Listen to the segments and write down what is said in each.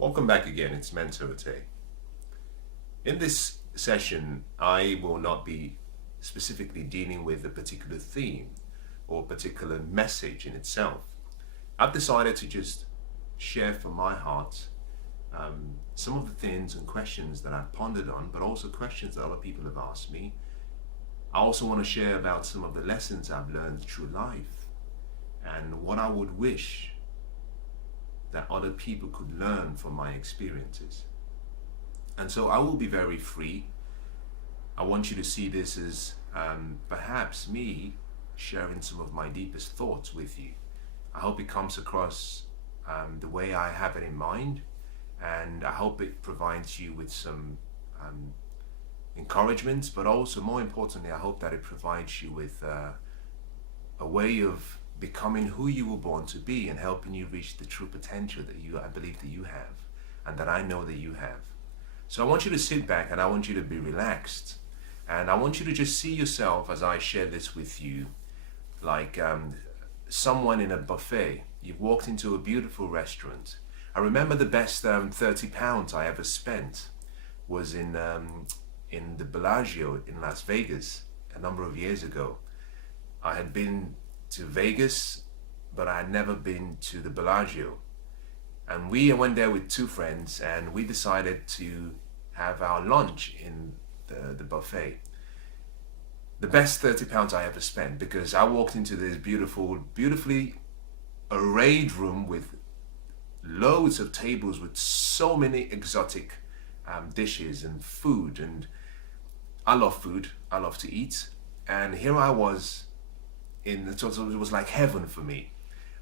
Welcome back again, it's Mensah Oteh. In this session, I will not be specifically dealing with a particular theme or particular message in itself. I've decided to just share from my heart some of the things and questions that I've pondered on, but also questions that other people have asked me. I also want to share about some of the lessons I've learned through life and what I would wish that other people could learn from my experiences. And so I will be very free. I want you to see this as perhaps me sharing some of my deepest thoughts with you. I hope it comes across the way I have it in mind, and I hope it provides you with some encouragement, but also more importantly, I hope that it provides you with a way of becoming who you were born to be and helping you reach the true potential that I believe that you have and that I know that you have. So I want you to sit back and I want you to be relaxed, and I want you to just see yourself as I share this with you like someone in a buffet. You've walked into a beautiful restaurant. I remember the best £30 I ever spent was in the Bellagio in Las Vegas a number of years ago. I had been to Vegas, but I had never been to the Bellagio. And we went there with two friends and we decided to have our lunch in the buffet. The best £30 I ever spent, because I walked into this beautifully arrayed room with loads of tables with so many exotic dishes and food. And I love food, I love to eat. And here I was it was like heaven for me.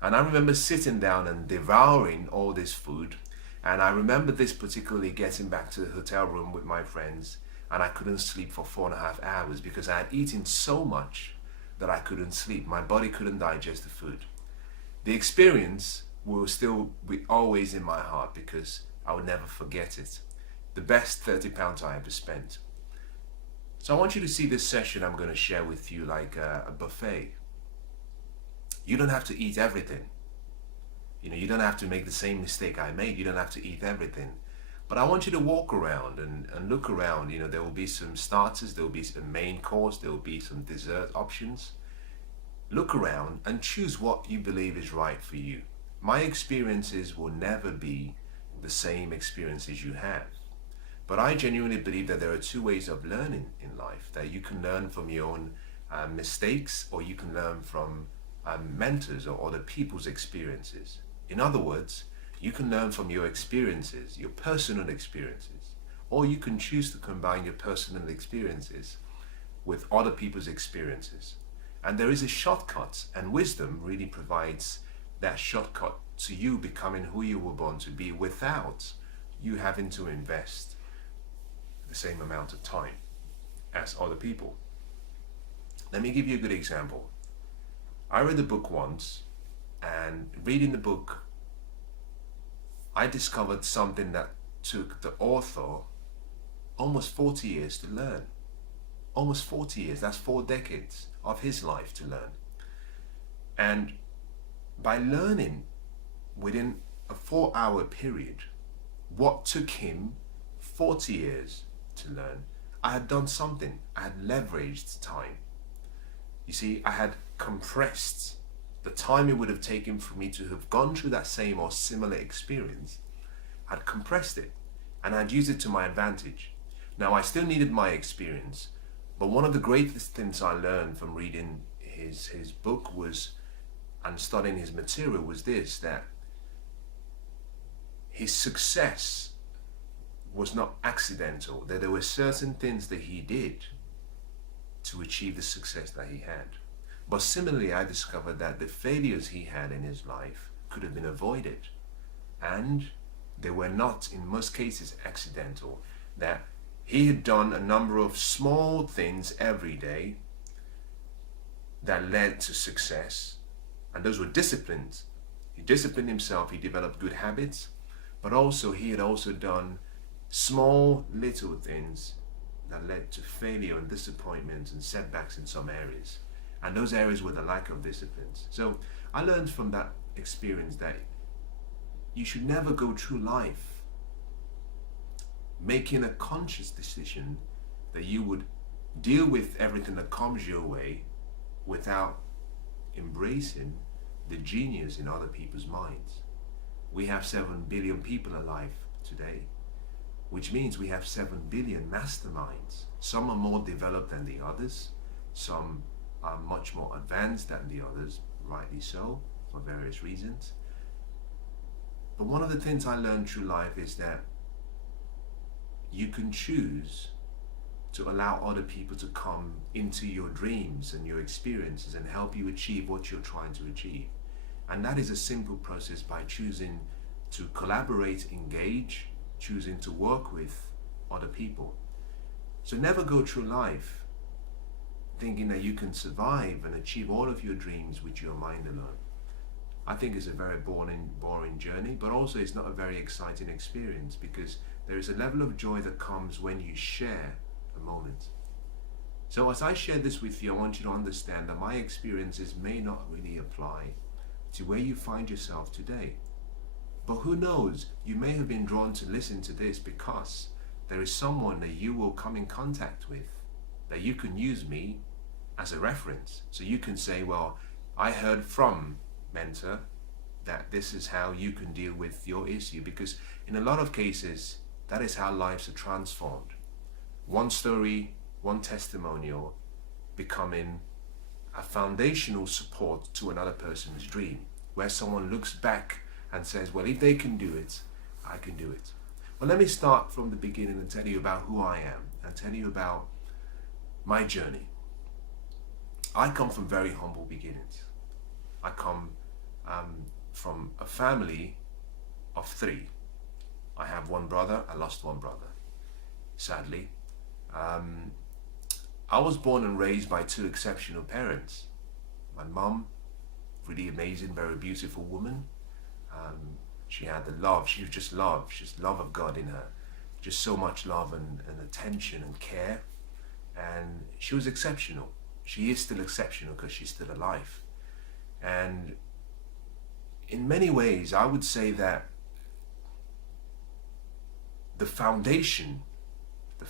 And I remember sitting down and devouring all this food. And I remember this particularly getting back to the hotel room with my friends, and I couldn't sleep for 4.5 hours because I had eaten so much that I couldn't sleep. My body couldn't digest the food. The experience will still be always in my heart because I will never forget it. The best £30 I ever spent. So I want you to see this session I'm going to share with you like a buffet. You don't have to eat everything. You don't have to make the same mistake I made. You don't have to eat everything. But I want you to walk around and look around. There will be some starters, there will be some main course, there will be some dessert options. Look around and choose what you believe is right for you. My experiences will never be the same experiences you have. But I genuinely believe that there are two ways of learning in life. That you can learn from your own mistakes, or you can learn from mentors or other people's experiences. In other words, you can learn from your experiences, your personal experiences, or you can choose to combine your personal experiences with other people's experiences. And there is a shortcut, and wisdom really provides that shortcut to you becoming who you were born to be without you having to invest the same amount of time as other people. Let me give you a good example. I read a book once, and reading the book, I discovered something that took the author almost 40 years to learn. Almost 40 years, that's 4 decades of his life to learn. And by learning within a 4-hour period what took him 40 years to learn, I had done something. I had leveraged time. You see, I had compressed the time it would have taken for me to have gone through that same or similar experience. I'd compressed it and I'd used it to my advantage. Now, I still needed my experience, but one of the greatest things I learned from reading his book was, and studying his material, was this, that his success was not accidental, that there were certain things that he did to achieve the success that he had. But similarly, I discovered that the failures he had in his life could have been avoided. And they were not, in most cases, accidental. That he had done a number of small things every day that led to success. And those were disciplines. He disciplined himself, he developed good habits, but also he had also done small little things that led to failure and disappointment and setbacks in some areas. And those areas were the lack of disciplines. So I learned from that experience that you should never go through life making a conscious decision that you would deal with everything that comes your way without embracing the genius in other people's minds. We have 7 billion people alive today, which means we have 7 billion masterminds. Some are more developed than the others, some are much more advanced than the others, rightly so, for various reasons. But one of the things I learned through life is that you can choose to allow other people to come into your dreams and your experiences and help you achieve what you're trying to achieve. And that is a simple process by choosing to collaborate, engage, choosing to work with other people. So never go through life thinking that you can survive and achieve all of your dreams with your mind alone. I think it's a very boring journey, but also it's not a very exciting experience, because there is a level of joy that comes when you share a moment. So as I share this with you, I want you to understand that my experiences may not really apply to where you find yourself today. But who knows, you may have been drawn to listen to this because there is someone that you will come in contact with, that you can use me as a reference. So you can say, well, I heard from Mensah that this is how you can deal with your issue, because in a lot of cases, that is how lives are transformed. One story, one testimonial becoming a foundational support to another person's dream, where someone looks back and says, well, if they can do it, I can do it. Well, let me start from the beginning and tell you about who I am and tell you about my journey. I come from very humble beginnings. I come from a family of 3. I have one brother. I lost one brother, sadly. I was born and raised by 2 exceptional parents. My mom, really amazing, very beautiful woman. She had the love, she was just love of God in her. Just so much love and attention and care. And she was exceptional. She is still exceptional because she's still alive. And in many ways, I would say that the foundation, the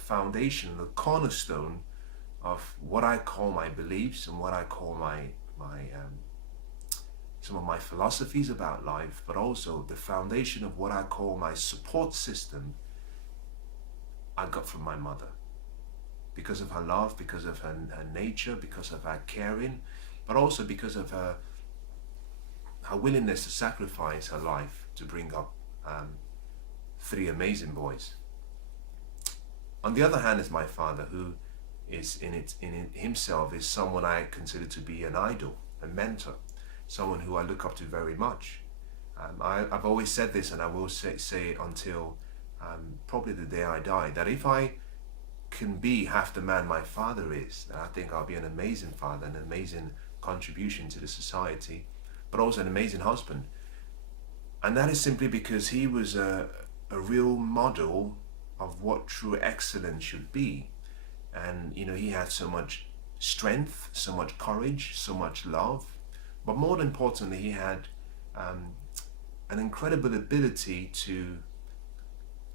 cornerstone of what I call my beliefs and what I call my some of my philosophies about life, but also the foundation of what I call my support system, I got from my mother. Because of her love, because of her nature, because of her caring, but also because of her willingness to sacrifice her life to bring up 3 amazing boys. On the other hand is my father, who is in himself is someone I consider to be an idol, a mentor, someone who I look up to very much. I've always said this, and I will say it until probably the day I die, that if I can be half the man my father is, then I think I'll be an amazing father, an amazing contribution to the society, but also an amazing husband. And that is simply because he was a real model of what true excellence should be. And he had so much strength, so much courage, so much love, but more importantly, he had an incredible ability to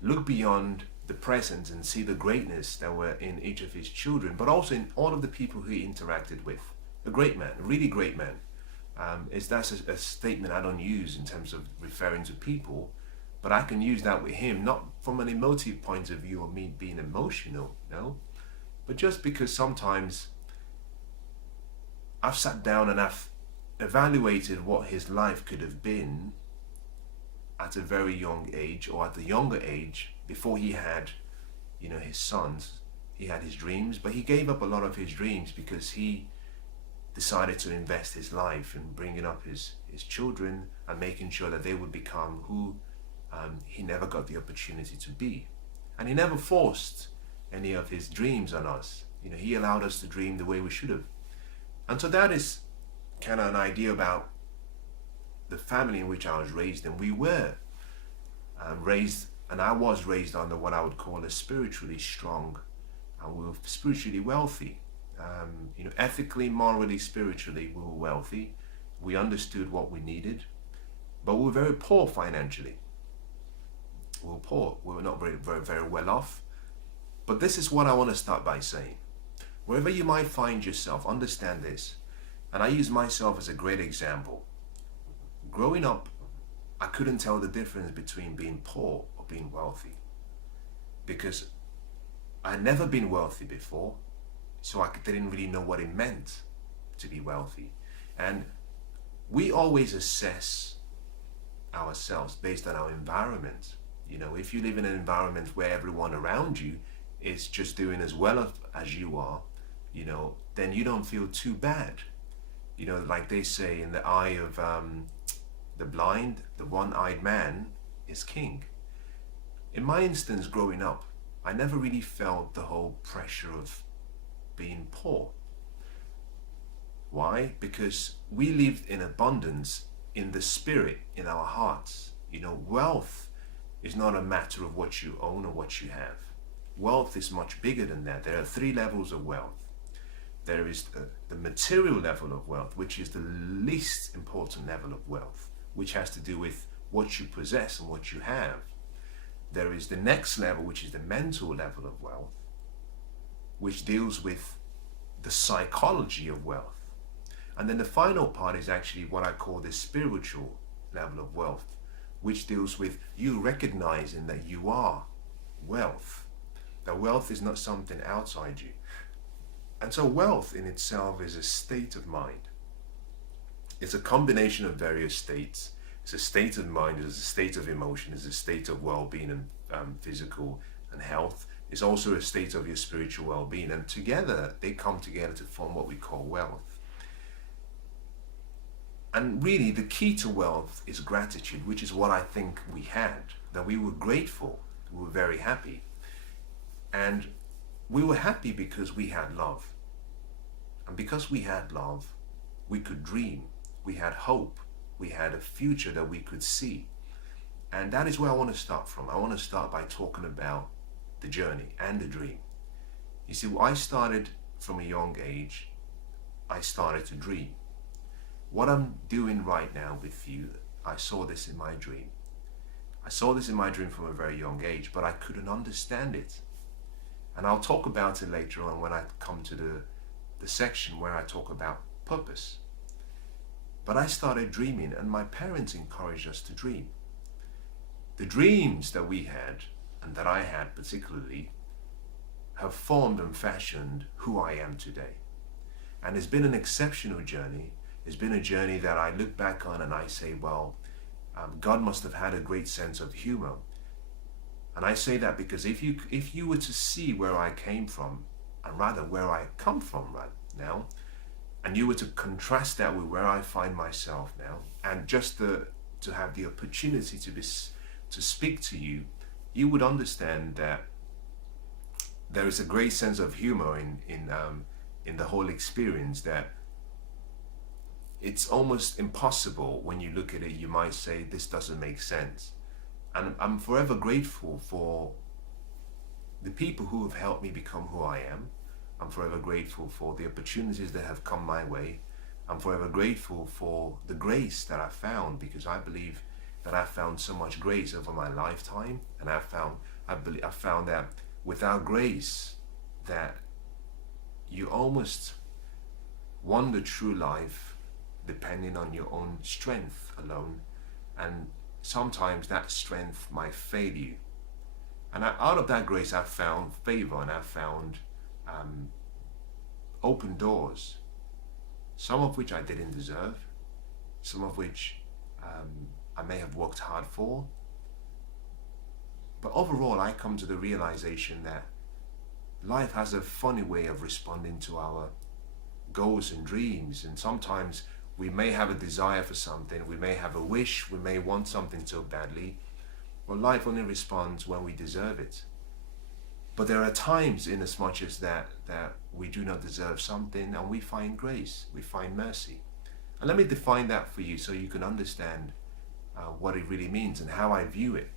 look beyond the present and see the greatness that were in each of his children, but also in all of the people who he interacted with. A great man, a really great man. That's a statement I don't use in terms of referring to people, but I can use that with him, not from an emotive point of view or me being emotional, no, but just because sometimes I've sat down and I've evaluated what his life could have been at a very young age, or at a younger age, before he had, his sons. He had his dreams, but he gave up a lot of his dreams because he decided to invest his life in bringing up his children and making sure that they would become who he never got the opportunity to be. And he never forced any of his dreams on us. He allowed us to dream the way we should have. And so that is kind of an idea about the family in which I was raised. And we were raised, and I was raised under what I would call a spiritually strong, and we were spiritually wealthy. Ethically, morally, spiritually, we were wealthy. We understood what we needed, but we were very poor financially. we were poor. We were not very well off. But this is what I want to start by saying. Wherever you might find yourself, understand this. And I use myself as a great example. Growing up, I couldn't tell the difference between being poor or being wealthy, because I had never been wealthy before, so I didn't really know what it meant to be wealthy. And we always assess ourselves based on our environment. You know, if you live in an environment where everyone around you is just doing as well as you are, you know, then you don't feel too bad. You know, like they say, in the eye of the blind, the one-eyed man is king. In my instance, growing up, I never really felt the whole pressure of being poor. Why? Because we lived in abundance in the spirit, in our hearts. You know, wealth is not a matter of what you own or what you have. Wealth is much bigger than that. There are 3 levels of wealth. There is the material level of wealth, which is the least important level of wealth, which has to do with what you possess and what you have. There is the next level, which is the mental level of wealth, which deals with the psychology of wealth. And then the final part is actually what I call the spiritual level of wealth, which deals with you recognizing that you are wealth. That wealth is not something outside you. And so wealth in itself is a state of mind. It's a combination of various states. It's a state of mind, it's a state of emotion, it's a state of well-being and physical and health. It's also a state of your spiritual well-being. And together, they come together to form what we call wealth. And really, the key to wealth is gratitude, which is what I think we had. That we were grateful, we were very happy. And we were happy because we had love. And because we had love, we could dream, we had hope, we had a future that we could see. And that is where I want to start from. I want to start by talking about the journey and the dream. You see, I started from a young age, I started to dream. What I'm doing right now with you, I saw this in my dream. I saw this in my dream from a very young age, but I couldn't understand it. And I'll talk about it later on when I come to the section where I talk about purpose. But I started dreaming, and my parents encouraged us to dream. The dreams that we had, and that I had particularly, have formed and fashioned who I am today. And it's been an exceptional journey. It's been a journey that I look back on and I say, well, God must have had a great sense of humor. And I say that because if you were to see where I came from, and rather where I come from right now, and you were to contrast that with where I find myself now, and just to have the opportunity to speak to you, you would understand that there is a great sense of humor in the whole experience, that it's almost impossible. When you look at it, you might say, this doesn't make sense. And I'm forever grateful for the people who have helped me become who I am. I'm forever grateful for the opportunities that have come my way. I'm forever grateful for the grace that I found, because I believe that I found so much grace over my lifetime. And I found that without grace, that you almost wander through life depending on your own strength alone. And sometimes that strength might fail you. And out of that grace, I've found favor, and I've found open doors, some of which I didn't deserve, some of which I may have worked hard for. But overall, I come to the realization that life has a funny way of responding to our goals and dreams. And sometimes we may have a desire for something, we may have a wish, we may want something so badly, but life only responds when we deserve it. But there are times, in as much as that we do not deserve something, and we find grace, we find mercy. And let me define that for you so you can understand what it really means and how I view it.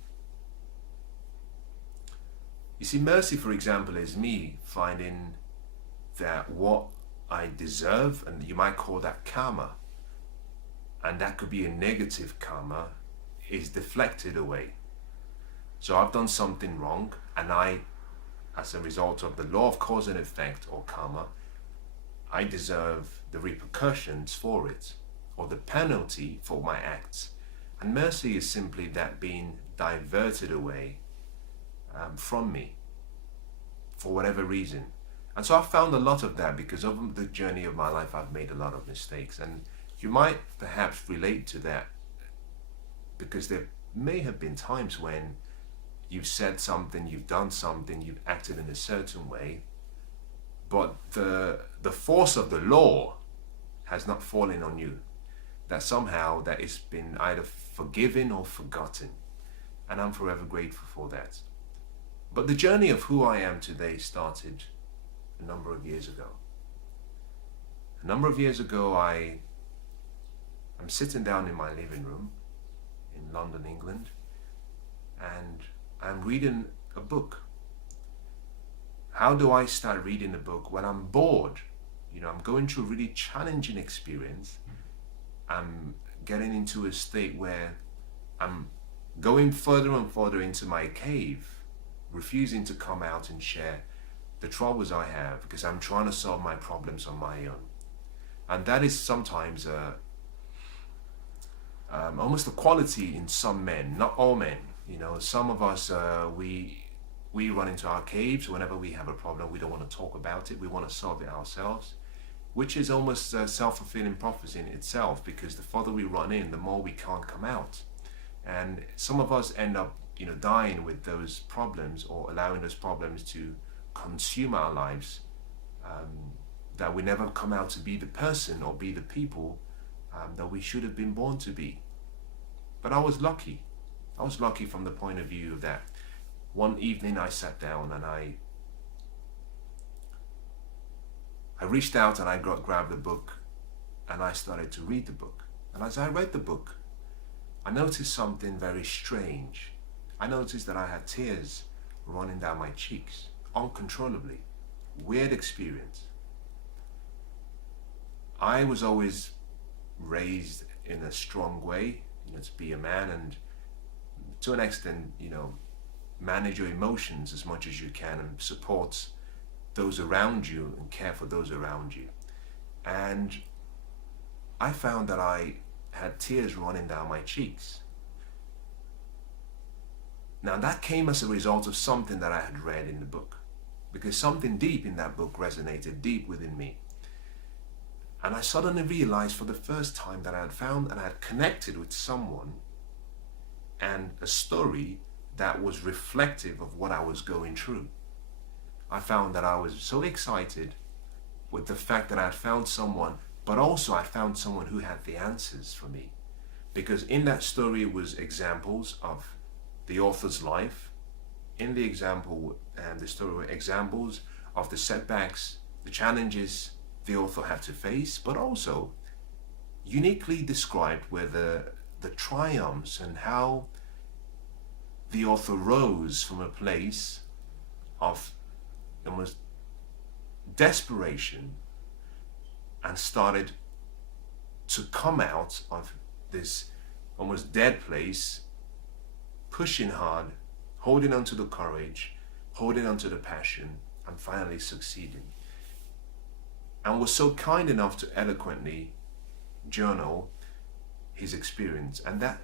You see, mercy, for example, is me finding that what I deserve, and you might call that karma, and that could be a negative karma, is deflected away. So I've done something wrong, and I, as a result of the law of cause and effect, or karma, I deserve the repercussions for it, or the penalty for my acts. And mercy is simply that being diverted away from me for whatever reason. And so I've found a lot of that because over the journey of my life, I've made a lot of mistakes. And you might perhaps relate to that because there may have been times when you've said something, you've done something, you've acted in a certain way, but the force of the law has not fallen on you. That somehow that it's been either forgiven or forgotten. And I'm forever grateful for that. But the journey of who I am today started a number of years ago. A number of years ago, I'm sitting down in my living room in London, England, and I'm reading a book. How do I start reading a book? When I'm bored, I'm going through a really challenging experience. I'm getting into a state where I'm going further and further into my cave, refusing to come out and share the troubles I have because I'm trying to solve my problems on my own. And that is sometimes almost a quality in some men, not all men. Some of us, we run into our caves whenever we have a problem. We don't want to talk about it. We want to solve it ourselves, which is almost a self-fulfilling prophecy in itself, because the further we run in, the more we can't come out. And some of us end up, dying with those problems, or allowing those problems to consume our lives, that we never come out to be the person or be the people that we should have been born to be. But I was lucky. I was lucky from the point of view that one evening I sat down and I reached out and I grabbed the book and I started to read the book. And as I read the book, I noticed something very strange. I noticed that I had tears running down my cheeks uncontrollably. Weird experience. I was always raised in a strong way, to be a man and to an extent, manage your emotions as much as you can and support those around you and care for those around you. And I found that I had tears running down my cheeks. Now that came as a result of something that I had read in the book, because something deep in that book resonated deep within me. And I suddenly realized for the first time that I had found and I had connected with someone and a story that was reflective of what I was going through. I found that I was so excited with the fact that I had found someone, but also I found someone who had the answers for me. Because in that story was examples of the author's life. In the example and the story were examples of the setbacks, the challenges the author had to face, but also uniquely described were the triumphs and how the author rose from a place of almost desperation and started to come out of this almost dead place, pushing hard, holding on to the courage, holding on to the passion, and finally succeeding. And was so kind enough to eloquently journal his experience, and that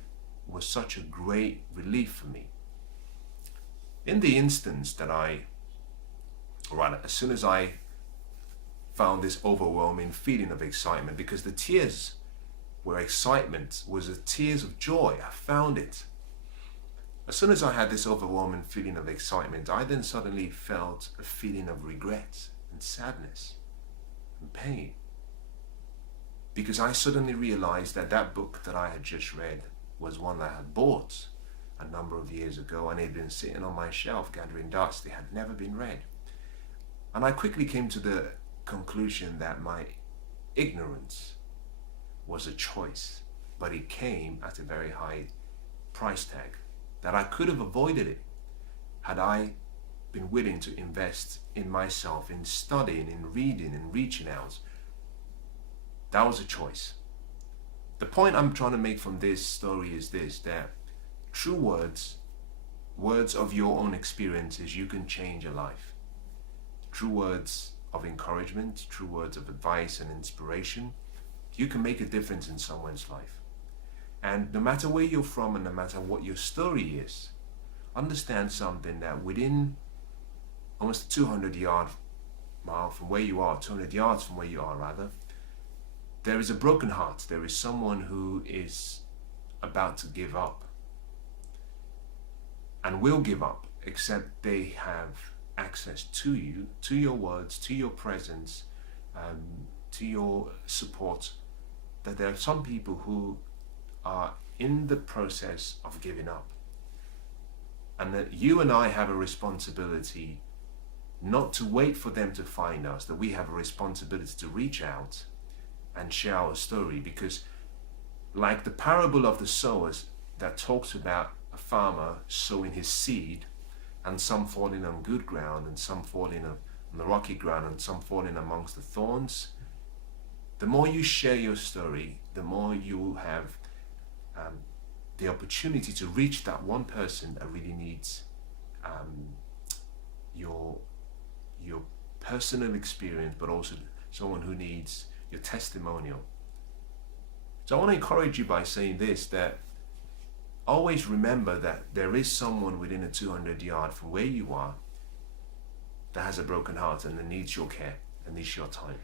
was such a great relief for me. In the instance that as soon as I found this overwhelming feeling of excitement, because the tears were excitement, was the tears of joy, I found it. As soon as I had this overwhelming feeling of excitement, I then suddenly felt a feeling of regret and sadness and pain. Because I suddenly realized that that book that I had just read was one that I had bought a number of years ago, and it had been sitting on my shelf gathering dust. It had never been read. And I quickly came to the conclusion that my ignorance was a choice, but it came at a very high price tag, that I could have avoided it had I been willing to invest in myself, in studying, in reading, and reaching out. That was a choice. The point I'm trying to make from this story is this, that true words words of your own experiences, you can change a life. True words of encouragement, true words of advice and inspiration, you can make a difference in someone's life. And no matter where you're from and no matter what your story is, understand something, that within almost 200 yards from where you are, 200 yards from where you are rather, there is a broken heart. There is someone who is about to give up and will give up, except they have access to you, to your words, to your presence, to your support. That there are some people who are in the process of giving up, and that you and I have a responsibility not to wait for them to find us, that we have a responsibility to reach out and share our story. Because like the parable of the sowers that talks about a farmer sowing his seed, and some falling on good ground and some falling on the rocky ground and some falling amongst the thorns, the more you share your story, the more you have the opportunity to reach that one person that really needs your personal experience, but also someone who needs your testimonial. So I want to encourage you by saying this, that always remember that there is someone within a 200 yard from where you are that has a broken heart and that needs your care and needs your time.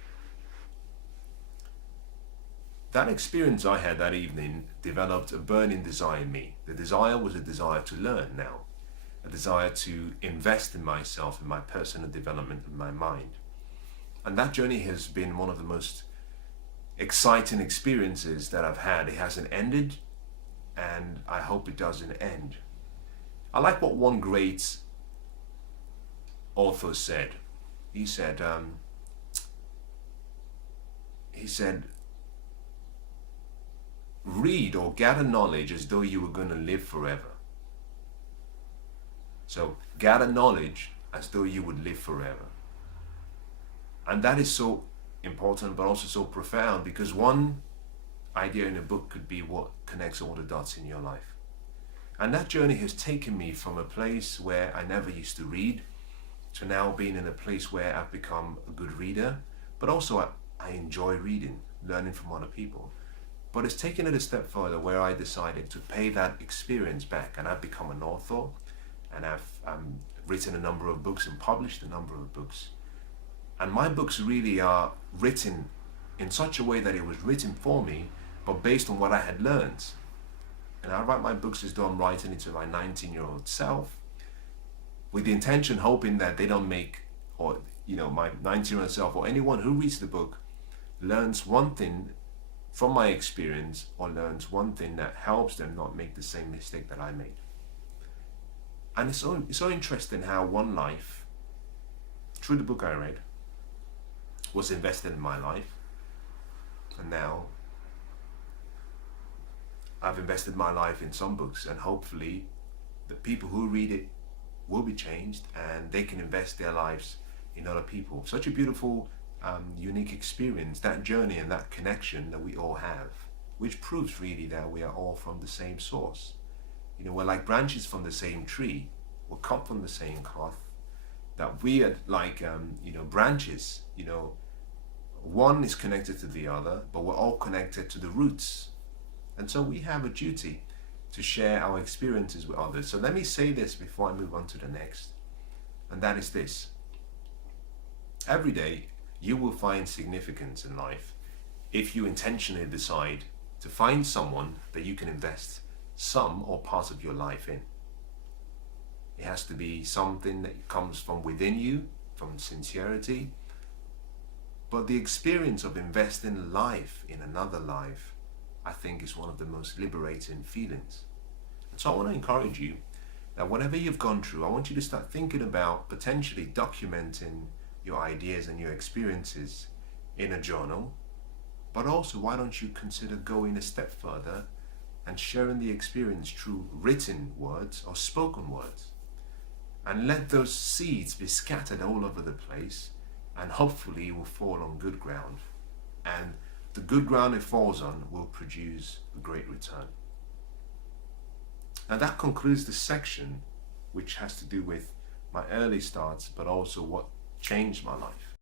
That experience I had that evening developed a burning desire in me. The desire was a desire to learn now, a desire to invest in myself, in my personal development of my mind. And that journey has been one of the most exciting experiences that I've had. It hasn't ended, and I hope it doesn't end. I like what one great author said. He said, read or gather knowledge as though you were going to live forever. So gather knowledge as though you would live forever. And that is so important, but also so profound, because one idea in a book could be what connects all the dots in your life. And that journey has taken me from a place where I never used to read to now being in a place where I've become a good reader, but also I enjoy reading, learning from other people. But it's taken it a step further, where I decided to pay that experience back, and I've become an author, and I've written a number of books and published a number of books. And my books really are written in such a way that it was written for me, but based on what I had learned. And I write my books as though I'm writing it to my 19-year-old self, with the intention, hoping that they don't make, or my 19-year-old self or anyone who reads the book learns one thing from my experience, or learns one thing that helps them not make the same mistake that I made. And it's so interesting how one life, through the book I read, was invested in my life. And now I've invested my life in some books, and hopefully the people who read it will be changed and they can invest their lives in other people. Such a beautiful, unique experience, that journey and that connection that we all have, which proves really that we are all from the same source. We're like branches from the same tree, we come from the same cloth, that we are like branches, one is connected to the other, but we're all connected to the roots. And so we have a duty to share our experiences with others. So let me say this before I move on to the next, and that is this: every day you will find significance in life if you intentionally decide to find someone that you can invest some or part of your life in. It has to be something that comes from within you, from sincerity. But the experience of investing life in another life, I think, is one of the most liberating feelings. And so I want to encourage you that whatever you've gone through, I want you to start thinking about potentially documenting your ideas and your experiences in a journal. But also, why don't you consider going a step further and sharing the experience through written words or spoken words? And let those seeds be scattered all over the place, and hopefully it will fall on good ground. And the good ground it falls on will produce a great return. Now that concludes the section which has to do with my early starts, but also what changed my life.